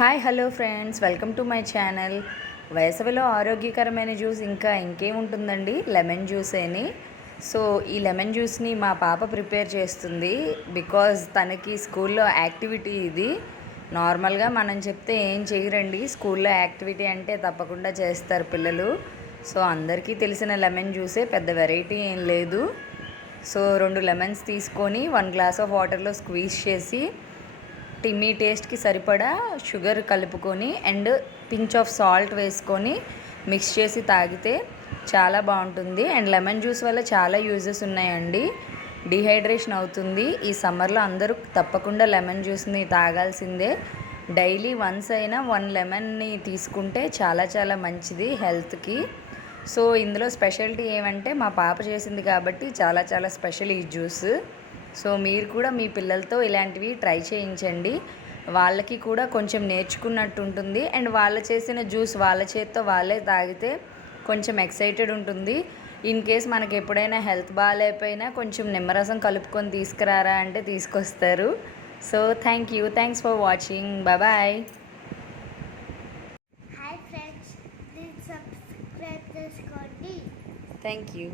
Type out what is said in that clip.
Hi hello friends, welcome to my channel. వేసవిలో ఆరోగ్యకరమైన juice ఇంకా ఇంకేముంటుందండి, లెమన్ జ్యూసేని. సో ఈ లెమన్ జ్యూస్ని మా పాప ప్రిపేర్ చేస్తుంది. బికాజ్ తనకి స్కూల్లో యాక్టివిటీ ఇది. నార్మల్గా మనం చెప్తే ఏం చేయరండి, స్కూల్లో యాక్టివిటీ అంటే తప్పకుండా చేస్తారు పిల్లలు. సో అందరికీ తెలిసిన లెమన్ జ్యూసే, పెద్ద వెరైటీ ఏం లేదు. సో 2 లెమన్స్ తీసుకొని 1 గ్లాస్ ఆఫ్ వాటర్లో స్క్వీజ్ చేసి మీ టేస్ట్కి సరిపడా షుగర్ కలుపుకొని అండ్ పించ్ ఆఫ్ సాల్ట్ వేసుకొని మిక్స్ చేసి తాగితే చాలా బాగుంటుంది. అండ్ లెమన్ జ్యూస్ వల్ల చాలా యూజెస్ ఉన్నాయండి. డిహైడ్రేషన్ అవుతుంది. ఈ సమ్మర్లో అందరూ తప్పకుండా లెమన్ జ్యూస్ని తాగాల్సిందే. డైలీ వన్స్ అయినా 1 లెమన్ని తీసుకుంటే చాలా చాలా మంచిది హెల్త్కి. సో ఇందులో స్పెషాలిటీ ఏమంటే మా పాప చేసింది కాబట్టి చాలా చాలా స్పెషల్ ఈ జ్యూస్. సో మీరు కూడా మీ పిల్లలతో ఇలాంటివి ట్రై చేయించండి. వాళ్ళకి కూడా కొంచెం నేర్చుకున్నట్టు ఉంటుంది. అండ్ వాళ్ళు చేసిన జ్యూస్ వాళ్ళ చేత్తో వాళ్ళే తాగితే కొంచెం ఎక్సైటెడ్ ఉంటుంది. ఇన్ కేస్ మనకి ఎప్పుడైనా హెల్త్ బాగాలేకపోయినా కొంచెం నిమ్మరసం కలుపుకొని తీసుకురారా అంటే తీసుకొస్తారు. So thanks for watching. Bye. Hi friends, please subscribe చేసుకోండి. Thank you.